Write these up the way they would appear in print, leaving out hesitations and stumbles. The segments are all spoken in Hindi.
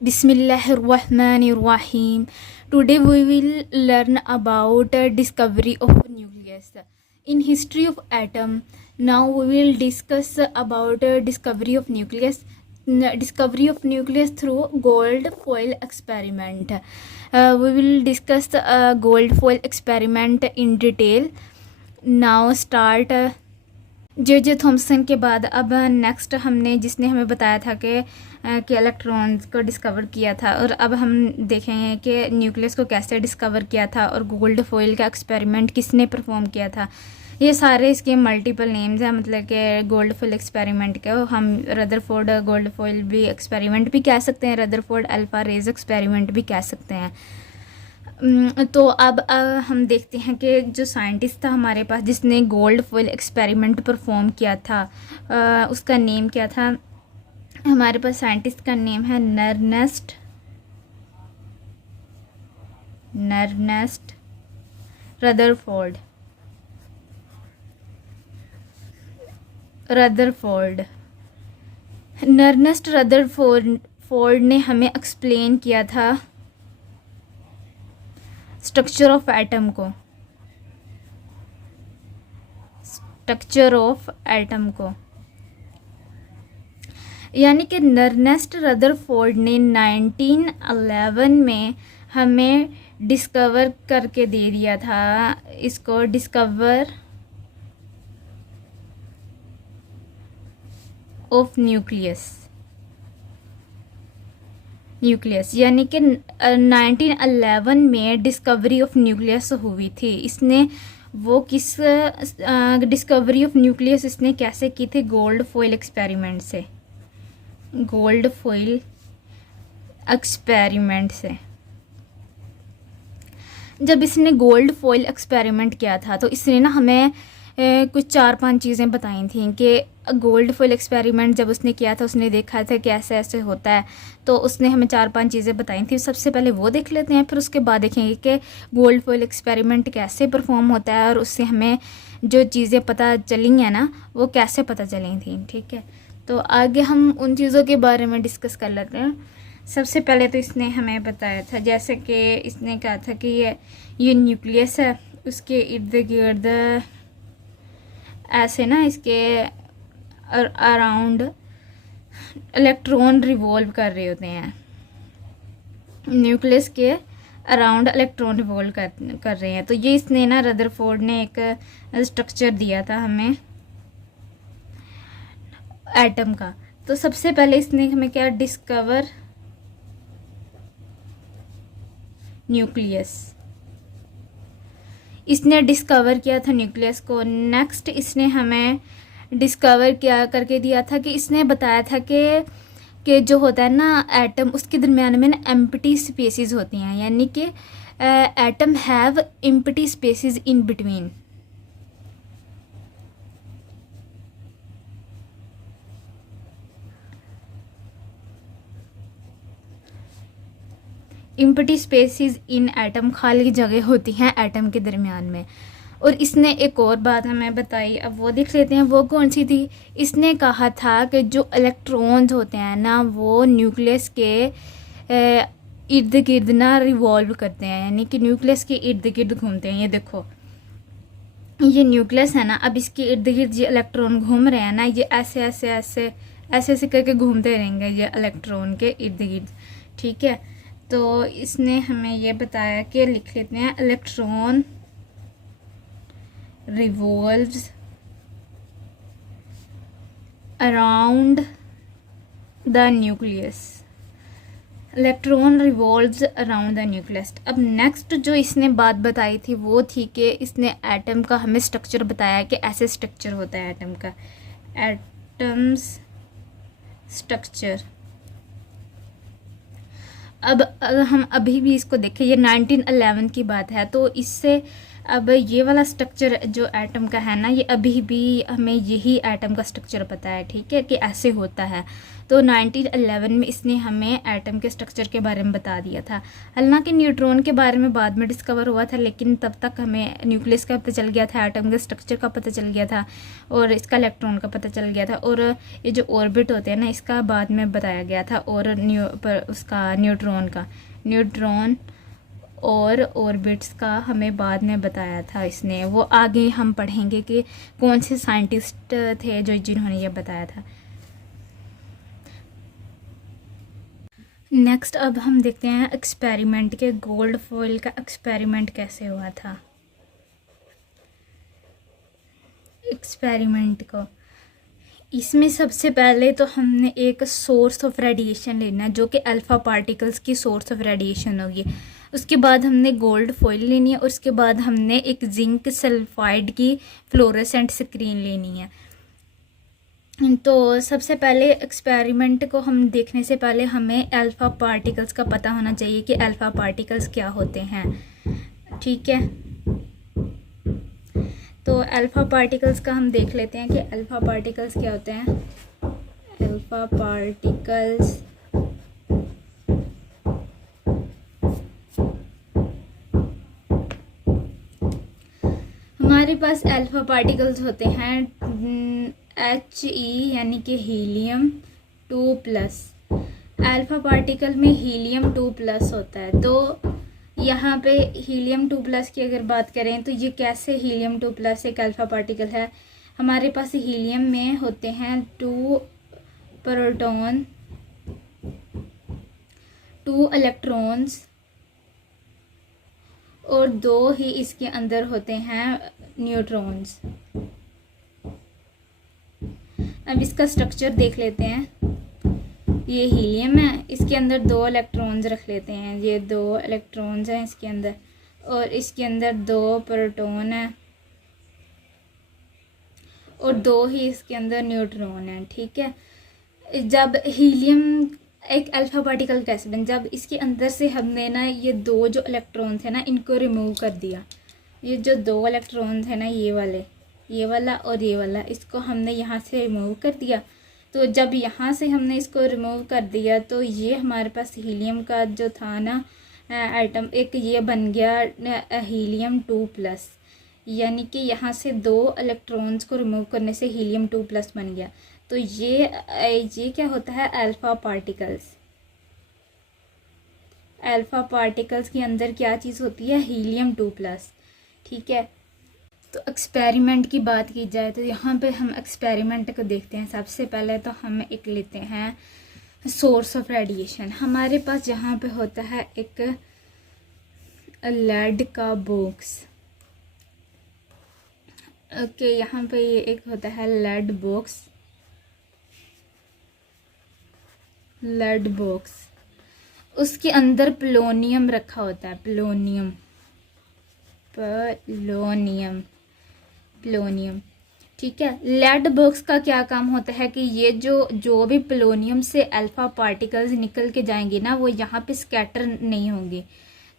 Bismillahirrahmanirrahim. Today we will learn about discovery of nucleus. In history of atom, now we will discuss about discovery of nucleus. Discovery of nucleus through gold foil experiment. We will discuss gold foil experiment in detail. Now start. J Thomson के बाद अब नेक्स्ट हमने जिसने हमें बताया था कि इलेक्ट्रॉन्स को डिस्कवर किया था, और अब हम देखेंगे कि न्यूक्लियस को कैसे डिस्कवर किया था और गोल्ड फॉइल का एक्सपेरिमेंट किसने परफॉर्म किया था। ये सारे इसके मल्टीपल नेम्स हैं, मतलब कि गोल्ड फॉइल एक्सपेरिमेंट के हम रदरफोर्ड गोल्ड फॉइल भी एक्सपेरिमेंट भी कह सकते हैं, रदरफोर्ड अल्फा रेज एक्सपेरिमेंट भी कह सकते हैं। तो अब हम देखते हैं कि जो साइंटिस्ट था हमारे पास जिसने गोल्ड फॉइल एक्सपेरिमेंट परफॉर्म किया था, उसका नेम क्या था। हमारे पास साइंटिस्ट का नेम है नर्नेस्ट रदरफोर्ड। नर्नेस्ट रदरफोर्ड ने हमें एक्सप्लेन किया था स्ट्रक्चर ऑफ एटम को, यानी कि नर्नेस्ट रदरफोर्ड ने 1911 में हमें डिस्कवर करके दे दिया था इसको, डिस्कवर ऑफ न्यूक्लियस, यानी कि 1911 में डिस्कवरी ऑफ न्यूक्लियस हुई थी। इसने वो किस डिस्कवरी ऑफ न्यूक्लियस इसने कैसे की थी? गोल्ड फॉइल एक्सपेरिमेंट से। जब इसने गोल्ड फॉइल एक्सपेरिमेंट किया था तो इसने ना हमें कुछ 4-5 चीज़ें बताई थी कि गोल्ड फॉइल एक्सपेरिमेंट जब उसने किया था उसने देखा था कि ऐसे ऐसे होता है, तो उसने हमें 4-5 चीज़ें बताई थी। सबसे पहले वो देख लेते हैं, फिर उसके बाद देखेंगे कि गोल्ड फॉइल एक्सपेरिमेंट कैसे परफॉर्म होता है और उससे हमें जो चीज़ें पता चली हैं ना वो कैसे पता चली थी। ठीक है, तो आगे हम उन चीज़ों के बारे में डिस्कस कर लेते हैं। सबसे पहले तो इसने हमें बताया था, जैसे कि इसने कहा था कि ये न्यूक्लियस है, उसके इर्द गिर्द ऐसे ना इसके अराउंड इलेक्ट्रॉन रिवॉल्व कर रहे होते हैं, न्यूक्लियस के अराउंड इलेक्ट्रॉन रिवॉल्व कर रहे हैं। तो ये इसने ना रदरफोर्ड ने एक स्ट्रक्चर दिया था हमें एटम का। तो सबसे पहले इसने हमें क्या डिस्कवर न्यूक्लियस, इसने डिस्कवर किया था न्यूक्लियस को। नेक्स्ट इसने हमें डिस्कवर किया करके दिया था कि इसने बताया था कि जो होता है ना एटम, उसके दरमियान में ना एम्प्टी स्पेसेस होती हैं, यानी कि atom have empty spaces in between. Empty spaces in atom, खाली जगह होती हैं एटम के दरमियान में। और इसने एक और बात हमें बताई, अब वो देख लेते हैं वो कौन सी थी। इसने कहा था कि जो इलेक्ट्रॉन्स होते हैं ना वो न्यूक्लियस के इर्द गिर्द ना रिवॉल्व करते हैं, यानी कि न्यूक्लियस के इर्द गिर्द घूमते हैं। ये देखो, ये न्यूक्लियस है ना, अब इसके इर्द गिर्द ये इलेक्ट्रॉन घूम रहे हैं ना, ये ऐसे ऐसे ऐसे ऐसे ऐसे करके घूमते रहेंगे ये इलेक्ट्रॉन के इर्द गिर्द। ठीक है, तो इसने हमें ये बताया कि लिख लेते हैं electron revolves around the nucleus, electron revolves around the nucleus. अब नेक्स्ट जो इसने बात बताई थी वो थी कि इसने एटम का हमें स्ट्रक्चर बताया कि ऐसे स्ट्रक्चर होता है एटम का, एटम्स स्ट्रक्चर। अब हम अभी भी इसको देखें, ये 1911 की बात है, तो इससे अब ये वाला स्ट्रक्चर जो एटम का है ना, ये अभी भी हमें यही एटम का स्ट्रक्चर पता है, ठीक है, कि ऐसे होता है। तो 1911 में इसने हमें एटम के स्ट्रक्चर के बारे में बता दिया था। हालांकि न्यूट्रॉन के बारे में बाद में डिस्कवर हुआ था, लेकिन तब तक हमें न्यूक्लियस का पता चल गया था, एटम के स्ट्रक्चर का पता चल गया था, और इसका इलेक्ट्रॉन का पता चल गया था। और ये जो ऑर्बिट होते हैं ना, इसका बाद में बताया गया था। और उसका न्यूट्रॉन और ऑर्बिट्स का हमें बाद में बताया था इसने। वो आगे हम पढ़ेंगे कि कौन से साइंटिस्ट थे जिन्होंने ये बताया था। नेक्स्ट अब हम देखते हैं एक्सपेरिमेंट के गोल्ड फॉइल का एक्सपेरिमेंट कैसे हुआ था। एक्सपेरिमेंट को इसमें सबसे पहले तो हमने एक सोर्स ऑफ रेडिएशन लेना है, जो कि अल्फ़ा पार्टिकल्स की सोर्स ऑफ रेडिएशन होगी। उसके बाद हमने गोल्ड फॉइल लेनी है, और उसके बाद हमने एक जिंक सल्फाइड की फ्लोरेसेंट स्क्रीन लेनी है। तो सबसे पहले एक्सपेरिमेंट को हम देखने से पहले हमें अल्फ़ा पार्टिकल्स का पता होना चाहिए कि अल्फ़ा पार्टिकल्स क्या होते हैं, ठीक है। तो अल्फ़ा पार्टिकल्स का हम देख लेते हैं कि अल्फ़ा पार्टिकल्स क्या होते हैं। अल्फ़ा पार्टिकल्स हमारे पास अल्फ़ा पार्टिकल्स होते हैं He यानी कि हीलियम 2+। अल्फ़ा पार्टिकल में हीलियम 2+ होता है। तो यहाँ पे हीलियम 2+ की अगर बात करें तो ये कैसे हीलियम 2+ एक अल्फ़ा पार्टिकल है। हमारे पास हीलियम में होते हैं 2 प्रोटॉन, 2 इलेक्ट्रॉन्स, और 2 ही इसके अंदर होते हैं न्यूट्रॉन्स। अब इसका स्ट्रक्चर देख लेते हैं। ये हीलियम है, इसके अंदर 2 इलेक्ट्रॉन्स रख लेते हैं। ये 2 इलेक्ट्रॉन्स हैं इसके अंदर, और इसके अंदर 2 प्रोटॉन है, और 2 ही इसके अंदर न्यूट्रॉन है, ठीक है। जब हीलियम एक अल्फ़ा पार्टिकल कैसे बन, जब इसके अंदर से हमने ना ये 2 जो इलेक्ट्रॉन्स है ना, इनको रिमूव कर दिया। ये जो 2 इलेक्ट्रॉन्स है ना, ये वाला और ये वाला, इसको हमने यहाँ से रिमूव कर दिया। तो जब यहाँ से हमने इसको रिमूव कर दिया तो ये हमारे पास हीलियम का जो था ना एटम, एक ये बन गया हीलियम 2+। यानी कि यहाँ से 2 इलेक्ट्रॉन्स को रिमूव करने से हीलियम 2+ बन गया। तो ये क्या होता है, अल्फ़ा पार्टिकल्स। अल्फ़ा पार्टिकल्स के अंदर क्या चीज़ होती है, हीलियम 2+, ठीक है। तो एक्सपेरिमेंट की बात की जाए तो यहाँ पे हम एक्सपेरिमेंट को देखते हैं। सबसे पहले तो हम एक लेते हैं सोर्स ऑफ रेडिएशन। हमारे पास यहाँ पे होता है एक लेड का बॉक्स, ओके। यहाँ पे ये एक होता है लेड बॉक्स, उसके अंदर पोलोनियम रखा होता है, पोलोनियम, ठीक है। लेड बॉक्स का क्या काम होता है कि ये जो भी पोलोनियम से अल्फ़ा पार्टिकल्स निकल के जाएंगे ना, वो यहाँ पे स्कैटर नहीं होंगे।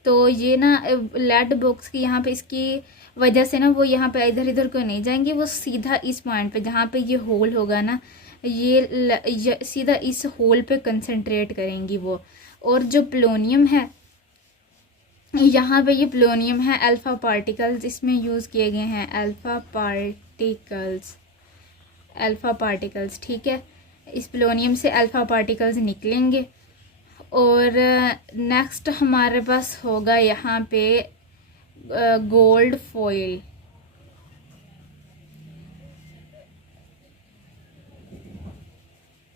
तो ये ना लेड बॉक्स की यहाँ पे इसकी वजह से ना वो यहाँ पे इधर इधर को नहीं जाएंगे, वो सीधा इस पॉइंट पे जहाँ पे ये होल होगा ना, ये सीधा इस होल पे कंसंट्रेट करेंगी वो। और जो पोलोनियम है, यहाँ पे ये पोलोनियम है, अल्फ़ा पार्टिकल्स इसमें यूज़ किए गए हैं, अल्फ़ा पार्टिकल्स, ठीक है। इस पोलोनियम से अल्फ़ा पार्टिकल्स निकलेंगे। और नेक्स्ट हमारे पास होगा यहाँ पे गोल्ड फॉइल।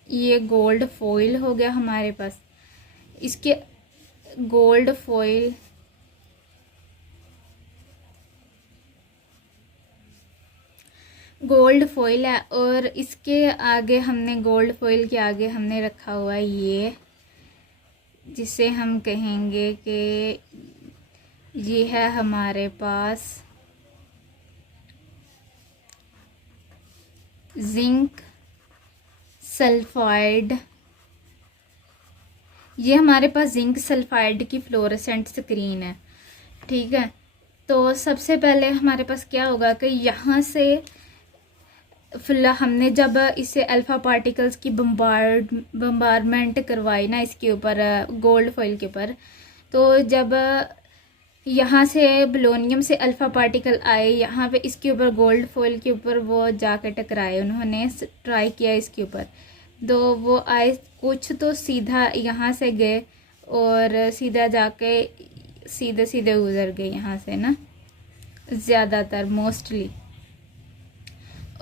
ये गोल्ड फॉइल हो गया हमारे पास। इसके गोल्ड फॉइल है, और इसके आगे हमने गोल्ड फॉइल के आगे हमने रखा हुआ है ये, जिसे हम कहेंगे कि ये है हमारे पास जिंक सल्फाइड। ये हमारे पास जिंक सल्फाइड की फ्लोरेसेंट स्क्रीन है, ठीक है। तो सबसे पहले हमारे पास क्या होगा कि यहाँ से फिलहाल हमने जब इसे अल्फ़ा पार्टिकल्स की बम्बारमेंट करवाई ना इसके ऊपर, गोल्ड फॉइल के ऊपर, तो जब यहाँ से पोलोनियम से अल्फ़ा पार्टिकल आए यहाँ पे इसके ऊपर गोल्ड फॉइल के ऊपर, वो जाके टकराए, उन्होंने ट्राई किया इसके ऊपर, तो वो आए, कुछ तो सीधा यहाँ से गए और सीधा जाके सीधे सीधे गुजर गए यहाँ से ना, ज़्यादातर मोस्टली।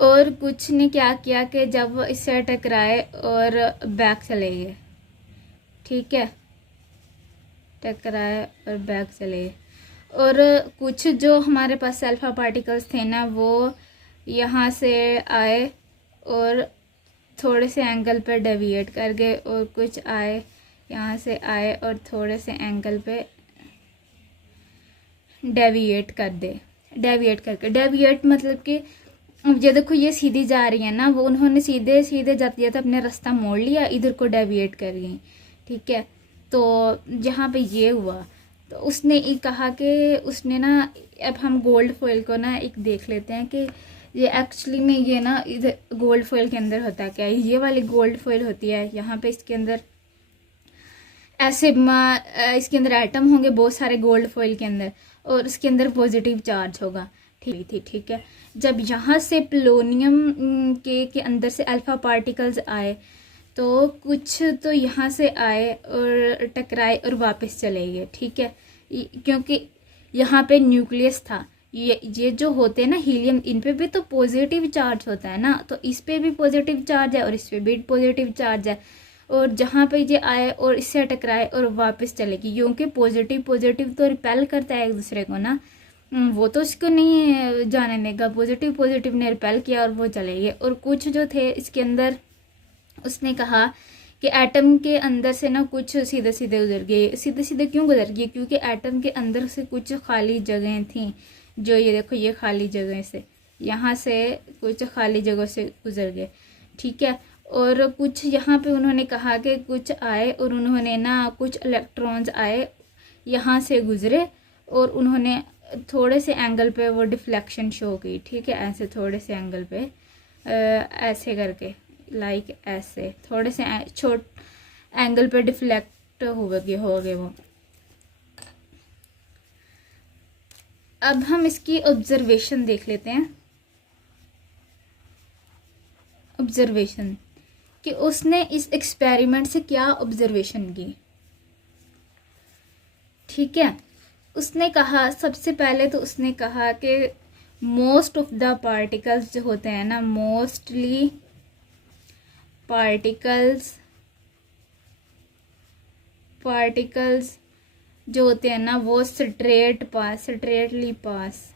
और कुछ ने क्या किया कि जब वो इससे टकराए और बैक चले गए, ठीक है, टकराए और बैक चले गए। और कुछ जो हमारे पास अल्फ़ा पार्टिकल्स थे ना, वो यहाँ से आए और थोड़े से एंगल पर डेविएट कर गए, और कुछ आए यहाँ से आए और थोड़े से एंगल पे डेविएट कर दे, डेविएट करके, डेविएट मतलब कि ये देखो ये सीधी जा रही है ना, वो उन्होंने सीधे सीधे जाते जाते अपने रास्ता मोड़ लिया, इधर को डेविएट कर गई, ठीक है। तो जहाँ पे ये हुआ तो उसने ये कहा कि उसने ना, अब हम गोल्ड फॉइल को ना एक देख लेते हैं कि ये एक्चुअली में ये ना इधर गोल्ड फॉइल के अंदर होता क्या है। ये वाली गोल्ड फॉइल होती है, यहाँ पे इसके अंदर ऐसे इसके अंदर एटम होंगे बहुत सारे गोल्ड फॉइल के अंदर, और इसके अंदर पॉजिटिव चार्ज होगा, ठीक है। जब यहाँ से पोलोनियम के अंदर से अल्फ़ा पार्टिकल्स आए तो कुछ तो यहाँ से आए और टकराए और वापस चले गए, ठीक है, क्योंकि यहाँ पे न्यूक्लियस था। ये जो होते हैं ना हीलियम, इन पे भी तो पॉजिटिव चार्ज होता है ना, तो इस पे भी पॉजिटिव चार्ज है और इस पे भी पॉजिटिव चार्ज है, और जहाँ पे ये आए और इससे टकराए और वापस चले गए, क्योंकि पॉजिटिव पॉजिटिव तो रिपेल करता है एक दूसरे को ना, वो तो इसको नहीं जाने देगा, पॉजिटिव पॉजिटिव ने रिपेल किया और वो चले गए। और कुछ जो थे इसके अंदर, उसने कहा कि एटम के अंदर से ना कुछ सीधे सीधे गुजर गए। सीधे सीधे क्यों गुजर गए? क्योंकि एटम के अंदर से कुछ खाली जगहें थी, जो ये देखो ये खाली जगह से, यहाँ से कुछ खाली जगह से गुजर गए, ठीक है। और कुछ यहाँ पे उन्होंने कहा कि कुछ आए और उन्होंने ना कुछ इलेक्ट्रॉन्स आए यहाँ से गुजरे, और उन्होंने थोड़े से एंगल पे वो डिफ्लेक्शन शो की, ठीक है, ऐसे थोड़े से एंगल पे ऐसे करके, लाइक ऐसे थोड़े से छोट एंगल पे डिफ्लेक्ट हो गए वो। अब हम इसकी ऑब्जर्वेशन देख लेते हैं, ऑब्जर्वेशन कि उसने इस एक्सपेरिमेंट से क्या ऑब्जर्वेशन की, ठीक है। उसने कहा, सबसे पहले तो उसने कहा कि मोस्ट ऑफ द पार्टिकल्स जो होते हैं ना, मोस्टली पार्टिकल्स जो होते हैं ना, वो स्ट्रेटली पास,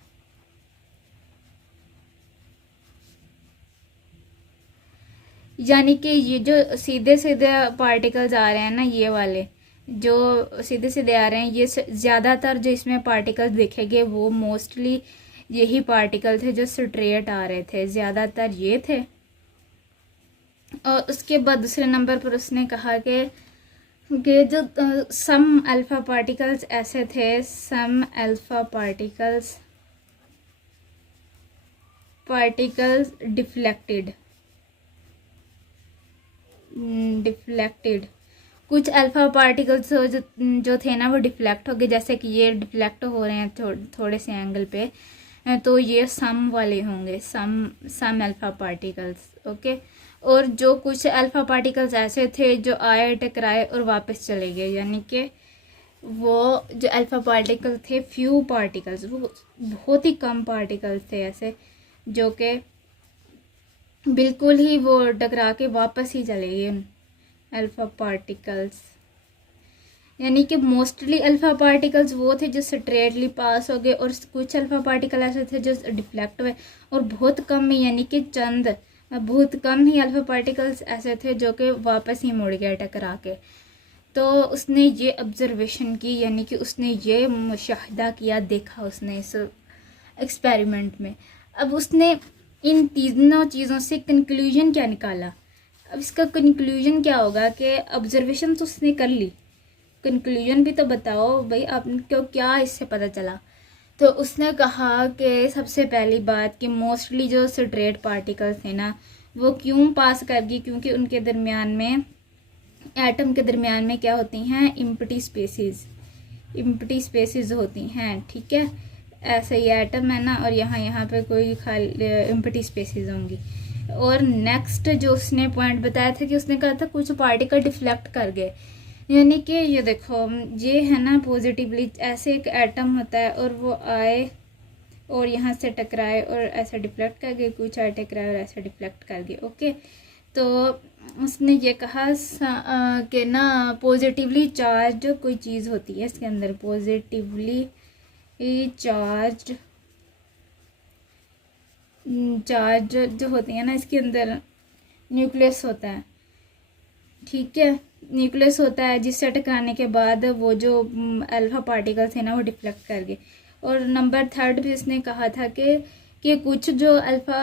यानी कि ये जो सीधे सीधे पार्टिकल्स आ रहे हैं ना, ये वाले जो सीधे सीधे आ रहे हैं, ये ज़्यादातर जो इसमें पार्टिकल्स दिखेंगे वो मोस्टली यही पार्टिकल थे जो स्ट्रेट आ रहे थे, ज़्यादातर ये थे। और उसके बाद दूसरे नंबर पर उसने कहा कि जो सम अल्फ़ा पार्टिकल्स ऐसे थे, सम अल्फ़ा पार्टिकल्स डिफ्लेक्टेड, कुछ अल्फ़ा पार्टिकल्स जो थे ना वो डिफ्लेक्ट हो गए, जैसे कि ये डिफ्लेक्ट हो रहे हैं थोड़े से एंगल पे, तो ये सम वाले होंगे, सम अल्फ़ा पार्टिकल्स, ओके। और जो कुछ अल्फ़ा पार्टिकल्स ऐसे थे जो आए टकराए और वापस चले गए, यानी कि वो जो अल्फ़ा पार्टिकल थे, फ्यू पार्टिकल्स, वो बहुत ही कम पार्टिकल्स थे ऐसे जो कि बिल्कुल ही वो टकरा के वापस ही चले गए अल्फ़ा पार्टिकल्स। यानी कि मोस्टली अल्फ़ा पार्टिकल्स वो थे जो स्ट्रेटली पास हो गए, और कुछ अल्फ़ा पार्टिकल ऐसे थे जो डिफ्लेक्ट हुए, और बहुत कम ही, यानी कि बहुत कम ही अल्फ़ा पार्टिकल्स ऐसे थे जो कि वापस ही मुड़ गए टकरा के। तो उसने ये ऑब्जर्वेशन की, यानी कि उसने ये मुशाहिदा किया, देखा उसने इस एक्सपेरिमेंट में। अब उसने इन तीनों चीज़ों से कंक्लूजन क्या निकाला? अब इसका कंक्लूजन क्या होगा कि ऑब्जर्वेशन तो उसने कर ली, कंक्लूजन भी तो बताओ भाई आपको क्या इससे पता चला। तो उसने कहा कि सबसे पहली बात कि मोस्टली जो स्ट्रेट पार्टिकल्स थे ना वो क्यों पास कर गई, क्योंकि उनके दरमियान में, एटम के दरमियान में क्या होती हैं, इम्प्टी स्पेसेस होती हैं। ठीक है, ऐसे ये एटम है ना, और यहाँ पे कोई खाली इम्प्टी स्पेसेस होंगी। और नेक्स्ट जो उसने पॉइंट बताया था कि उसने कहा था कुछ पार्टिकल डिफ्लेक्ट कर गए, यानी कि ये देखो ये है ना पॉजिटिवली, ऐसे एक एटम होता है और वो आए और यहाँ से टकराए और ऐसा डिफ्लेक्ट कर गए, कुछ आए टकराए और ऐसा डिफ्लेक्ट कर गए। ओके, तो उसने ये कहा कि ना पॉजिटिवली चार्ज कोई चीज़ होती है इसके अंदर, पॉजिटिवली चार्ज जो होती है ना इसके अंदर न्यूक्लियस होता है। ठीक है, न्यूक्लियस होता है जिससे टकराने के बाद वो जो अल्फा पार्टिकल्स है ना वो डिफ्लेक्ट कर गए। और नंबर थर्ड भी उसने कहा था कि कुछ जो अल्फा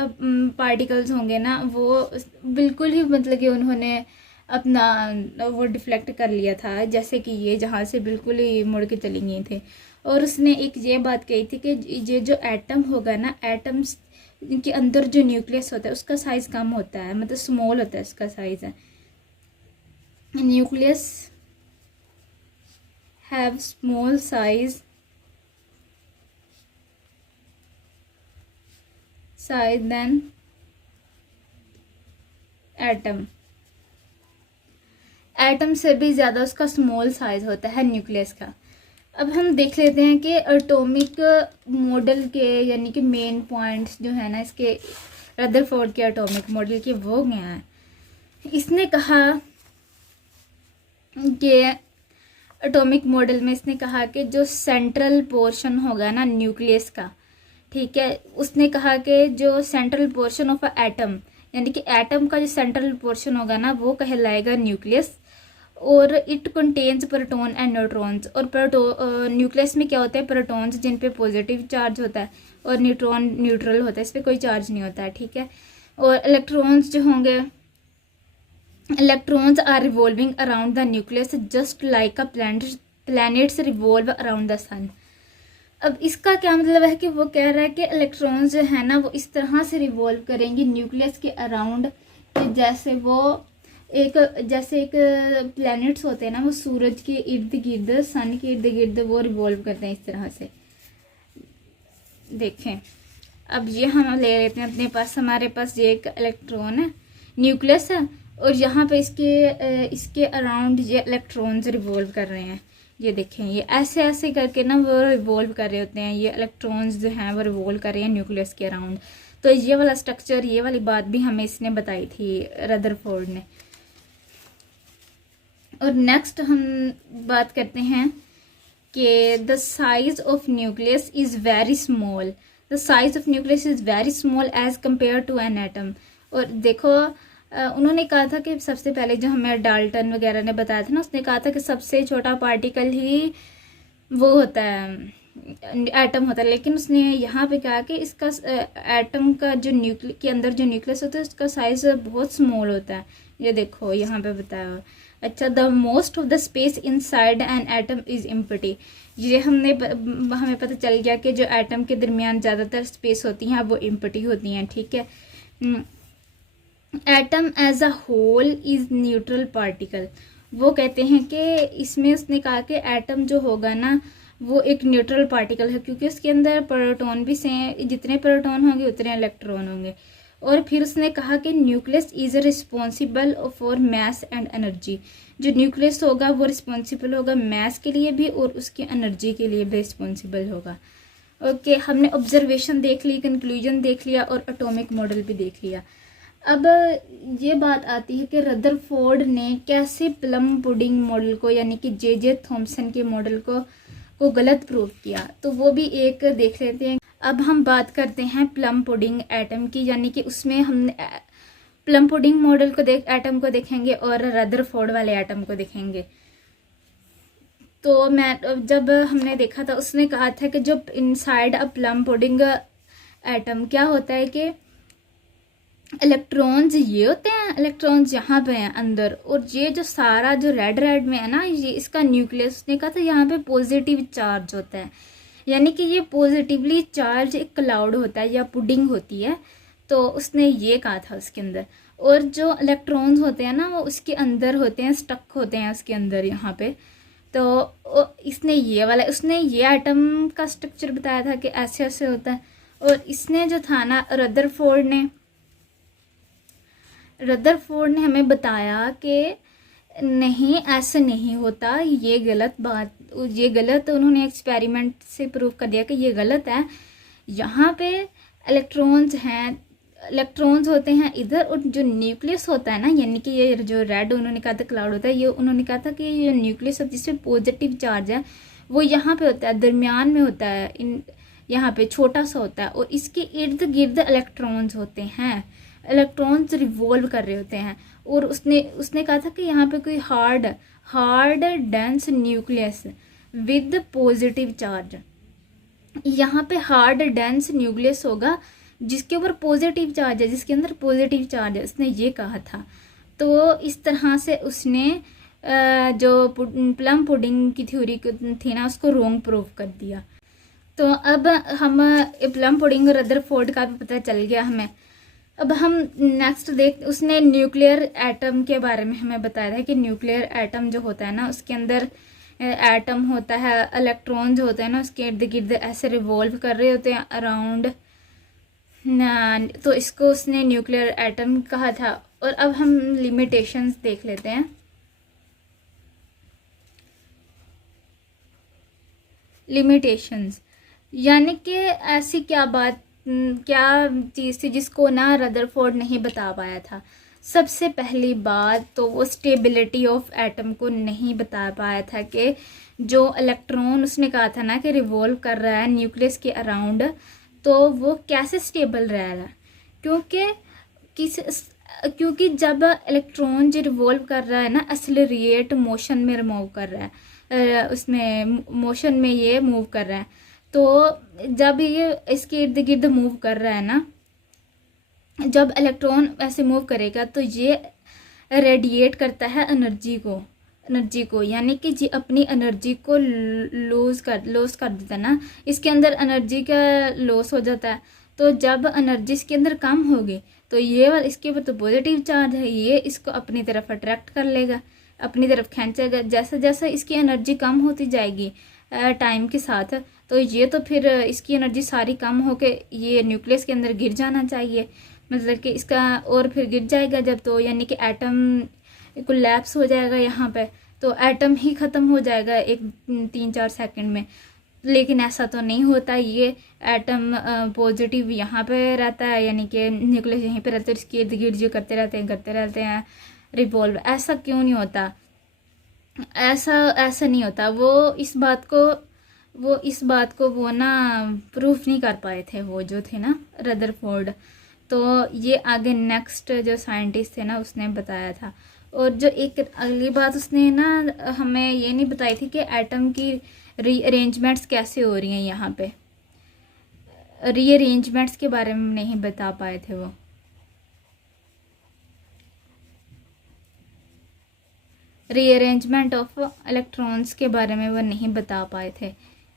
पार्टिकल्स होंगे ना वो बिल्कुल ही मतलब कि उन्होंने अपना वो डिफ्लेक्ट कर लिया था, जैसे कि ये जहाँ से बिल्कुल ही मुड़ के चली गई थे। और उसने एक ये बात कही थी कि ये जो एटम होगा ना, एटम्स के अंदर जो न्यूक्लियस होता है उसका साइज़ कम होता है, मतलब स्मॉल होता है उसका साइज़ है। Nucleus have small size than atom. Atom से भी ज़्यादा उसका स्मॉल साइज होता है न्यूक्लियस का। अब हम देख लेते हैं कि एटॉमिक मॉडल के यानी कि मेन पॉइंट्स जो है ना इसके रदरफोर्ड के एटॉमिक मॉडल के वो क्या हैं। इसने कहा कि एटॉमिक मॉडल में इसने कहा कि जो सेंट्रल पोर्शन होगा ना न्यूक्लियस का, ठीक है, उसने कहा कि जो central portion of a atom यानी कि एटम का जो सेंट्रल पोर्शन होगा ना वो कहलाएगा न्यूक्लियस। और it contains proton and neutrons. और न्यूक्लियस में क्या होता है, प्रोटॉन्स जिन पे पॉजिटिव चार्ज होता है और न्यूट्रॉन न्यूट्रल होता है, इस पर कोई चार्ज नहीं होता है। ठीक है, और इलेक्ट्रॉन्स जो होंगे, electrons are revolving around the nucleus just like a planets revolve around the sun. अब इसका क्या मतलब है कि वो कह रहा है कि इलेक्ट्रॉन्स जो है ना वो इस तरह से रिवॉल्व करेंगे न्यूक्लियस के अराउंड कि जैसे एक प्लैनेट्स होते हैं ना वो सूरज के इर्द गिर्द, सन के इर्द गिर्द वो रिवॉल्व करते हैं इस तरह से। देखें, अब ये हम ले लेते हैं अपने पास, हमारे पास ये एक इलेक्ट्रॉन है, न्यूक्लियस है, और यहाँ पे इसके अराउंड ये इलेक्ट्रॉन्स रिवॉल्व कर रहे हैं। ये देखें, ये ऐसे ऐसे करके ना वो रिवॉल्व कर रहे होते हैं, ये इलेक्ट्रॉन्स जो हैं वो रिवॉल्व कर रहे हैं न्यूक्लियस के अराउंड। तो ये वाला स्ट्रक्चर, ये वाली बात भी हमें इसने बताई थी रदरफोर्ड ने। और नेक्स्ट हम बात करते हैं कि the size of nucleus is very small. The size of nucleus is very small as compare to an atom. और देखो उन्होंने कहा था कि सबसे पहले जो हमें डाल्टन वगैरह ने बताया था ना, उसने कहा था कि सबसे छोटा पार्टिकल ही वो होता है, एटम होता है। लेकिन उसने यहाँ पे कहा कि इसका एटम का जो के अंदर जो न्यूक्लियस होता है उसका साइज बहुत स्मॉल होता है। ये देखो यहाँ पे बताया हुआ। अच्छा, the most of the space inside an atom is empty. ये हमें पता चल गया कि जो एटम के दरमियान ज़्यादातर स्पेस होती हैं वो एम्प्टी होती हैं। ठीक है, atom as a whole is neutral particle. वो कहते हैं कि इसमें उसने कहा कि एटम जो होगा ना वो एक न्यूट्रल पार्टिकल है, क्योंकि उसके अंदर प्रोटॉन भी जितने प्रोटॉन होंगे उतने इलेक्ट्रॉन होंगे। और फिर उसने कहा कि nucleus is responsible for mass and energy. जो न्यूक्लियस होगा वो रिस्पॉन्सिबल होगा मैस के लिए भी और उसकी एनर्जी के लिए भी रिस्पॉन्सिबल होगा। ओके, हमने ऑब्जर्वेशन देख ली, कंक्लूजन देख लिया और एटॉमिक मॉडल भी देख लिया। अब ये बात आती है कि रदरफोर्ड ने कैसे प्लम पुडिंग मॉडल को यानी कि जे थॉमसन के मॉडल को गलत प्रूव किया, तो वो भी एक देख लेते हैं। अब हम बात करते हैं प्लम पुडिंग एटम की, यानी कि उसमें हमने प्लम पुडिंग मॉडल को एटम को देखेंगे और रदरफोर्ड वाले एटम को देखेंगे। तो जब हमने देखा था उसने कहा था कि जो inside a plum pudding atom क्या होता है कि इलेक्ट्रॉन्स ये होते हैं, इलेक्ट्रॉन्स यहाँ पे हैं अंदर, और ये जो सारा जो रेड में है ना ये इसका न्यूक्लियस, उसने कहा था यहाँ पे पॉजिटिव चार्ज होता है। यानी कि ये पॉजिटिवली चार्ज एक क्लाउड होता है या पुडिंग होती है, तो उसने ये कहा था उसके अंदर। और जो इलेक्ट्रॉन्स होते हैं ना वो उसके अंदर होते हैं, स्टक होते हैं उसके अंदर यहाँ पे। तो इसने ये वाला, उसने ये एटम का स्ट्रक्चर बताया था कि ऐसे ऐसे होता है। और इसने जो था ना रदरफोर्ड ने हमें बताया कि नहीं ऐसे नहीं होता, ये गलत बात, ये गलत, उन्होंने एक्सपेरिमेंट से प्रूव कर दिया कि ये गलत है। यहाँ पे इलेक्ट्रॉन्स होते हैं इधर, और जो न्यूक्लियस होता है ना, यानी कि ये जो रेड उन्होंने कहा था क्लाउड होता है, ये उन्होंने कहा था कि ये न्यूक्लियस जिसमें पॉजिटिव चार्ज है वो यहाँ पे होता है, दरमियान में होता है, यहाँ पे छोटा सा होता है, और इसके इर्द गिर्द इलेक्ट्रॉन्स होते हैं, इलेक्ट्रॉन्स रिवॉल्व कर रहे होते हैं। और उसने कहा था कि यहाँ पे कोई hard dense nucleus with positive charge, यहाँ पे हार्ड डेंस न्यूक्लियस होगा जिसके ऊपर पॉजिटिव चार्ज है, जिसके अंदर पॉजिटिव चार्ज है, उसने ये कहा था। तो इस तरह से उसने जो प्लम पुडिंग की थ्योरी थी ना उसको रॉन्ग प्रूव कर दिया। तो अब हम प्लम पुडिंग और रदरफोर्ड का भी पता चल गया हमें। अब हम नेक्स्ट उसने न्यूक्लियर एटम के बारे में हमें बताया था कि न्यूक्लियर एटम जो होता है ना उसके अंदर एटम होता है, इलेक्ट्रॉन जो होते हैं ना उसके इर्द गिर्द ऐसे रिवॉल्व कर रहे होते हैं अराउंड, तो इसको उसने न्यूक्लियर एटम कहा था। और अब हम लिमिटेशंस देख लेते हैं। लिमिटेशंस यानी कि ऐसी क्या चीज़ थी जिसको ना रदरफोर्ड नहीं बता पाया था। सबसे पहली बात तो वो स्टेबिलिटी ऑफ एटम को नहीं बता पाया था कि जो इलेक्ट्रॉन उसने कहा था ना कि रिवॉल्व कर रहा है न्यूक्लियस के अराउंड, तो वो कैसे स्टेबल रहेगा। क्योंकि जब इलेक्ट्रॉन जो रिवॉल्व कर रहा है ना एक्सेलरेट मोशन में मूव कर रहा है, उसमें मोशन में ये मूव कर रहा है, तो जब ये इसके इर्द गिर्द मूव कर रहा है ना, जब इलेक्ट्रॉन ऐसे मूव करेगा तो ये रेडिएट करता है एनर्जी को, यानी कि जी अपनी एनर्जी को लॉस कर देता है ना, इसके अंदर एनर्जी का लॉस हो जाता है। तो जब एनर्जी इसके अंदर कम होगी तो ये वाला इसके ऊपर तो पॉजिटिव चार्ज है, ये इसको अपनी तरफ अट्रैक्ट कर लेगा, अपनी तरफ खींचेगा। जैसे जैसे इसकी एनर्जी कम होती जाएगी टाइम के साथ, तो ये तो फिर इसकी एनर्जी सारी कम होके ये न्यूक्लियस के अंदर गिर जाना चाहिए, मतलब कि इसका और फिर गिर जाएगा जब, तो यानी कि एटम कोलैप्स हो जाएगा यहाँ पे, तो एटम ही ख़त्म हो जाएगा 3-4 सेकंड में। लेकिन ऐसा तो नहीं होता, ये एटम पॉजिटिव यहाँ पे रहता है, यानी कि न्यूक्लियस यहीं पे रहता है, इसके इर्द गिर्द जो करते रहते हैं रिवॉल्व। ऐसा क्यों नहीं होता, ऐसा नहीं होता। वो इस बात को वो ना प्रूफ नहीं कर पाए थे, वो जो थे ना रदरफोर्ड। तो ये आगे नेक्स्ट जो साइंटिस्ट थे ना उसने बताया था। और जो एक अगली बात उसने ना हमें ये नहीं बताई थी कि एटम की रीअरेंजमेंट्स कैसे हो रही हैं, यहाँ पे रीअरेंजमेंट्स के बारे में नहीं बता पाए थे वो। रीअरेंजमेंट ऑफ इलेक्ट्रॉन्स के बारे में वो नहीं बता पाए थे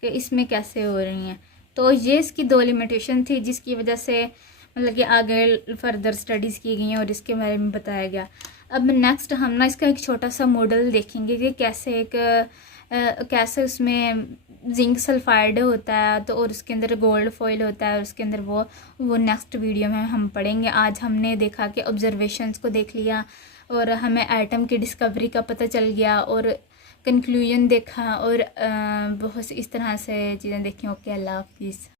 कि इसमें कैसे हो रही हैं। तो ये इसकी 2 लिमिटेशन थी जिसकी वजह से मतलब कि आगे फर्दर स्टडीज़ की गई और इसके बारे में बताया गया। अब नेक्स्ट हम ना इसका एक छोटा सा मॉडल देखेंगे कि कैसे उसमें जिंक सल्फाइड होता है, तो और उसके अंदर गोल्ड फॉइल होता है, और उसके अंदर वो नेक्स्ट वीडियो में हम पढ़ेंगे। आज हमने देखा कि ऑब्जर्वेशंस को देख लिया और हमें एटम की डिस्कवरी का पता चल गया और कंक्लूजन देखा और बहुत इस तरह से चीज़ें देखी। ओके, अल्लाह हाफिज़।